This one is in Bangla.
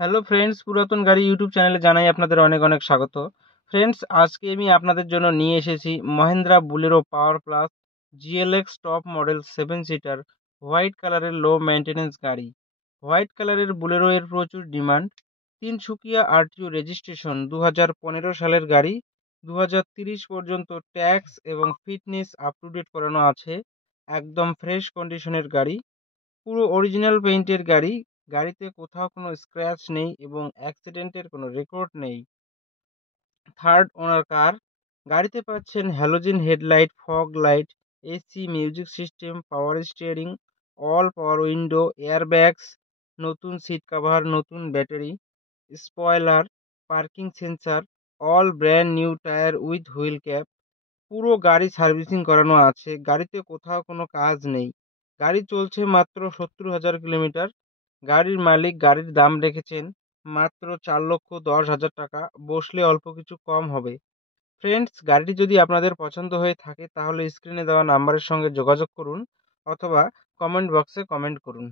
হ্যালো ফ্রেন্ডস, পুরাতন গাড়ি ইউটিউব চ্যানেলে জানাই আপনাদের অনেক অনেক স্বাগত। ফ্রেন্ডস, আজকে আমি আপনাদের জন্য নিয়ে এসেছি Mahindra Bolero power plus GLX top model 7 seater white কালারের লো মেনটেন্যান্স গাড়ি। হোয়াইট কালারের বুলেরো এর প্রচুর ডিমান্ড। তিনসুকিয়া আরটিও রেজিস্ট্রেশন 2015 সালের গাড়ি। 2030 পর্যন্ত ট্যাক্স এবং ফিটনেস আপ টু ডেট করানো আছে। একদম ফ্রেশ কন্ডিশনের গাড়ি, পুরো অরিজিনাল পেইন্টের গাড়ি। গাড়িতে কোথাও কোনো স্ক্র্যাচ নেই এবং অ্যাক্সিডেন্টের কোনো রেকর্ড নেই। Third owner car. গাড়িতে পাচ্ছেন halogen headlight, fog light, AC, music system, power steering, all power window, airbags, নতুন সিট কাভার, নতুন battery, spoiler, parking sensor, all brand new tyre with wheel cap. পুরো গাড়ি সার্ভিসিং করানো আছে। গাড়িতে কোথাও কোনো কাজ নেই। গাড়ি চলছে মাত্র 70,000 কিলোমিটার। গাড়ির মালিক গাড়ির দাম রেখেছেন মাত্র 4,10,000 টাকা। বসলে অল্প কিছু কম হবে। ফ্রেন্ডস, গাড়িটি যদি আপনাদের পছন্দ হয়ে থাকে তাহলে স্ক্রিনে দেওয়া নাম্বারের সঙ্গে যোগাযোগ করুন অথবা কমেন্ট বক্সে কমেন্ট করুন।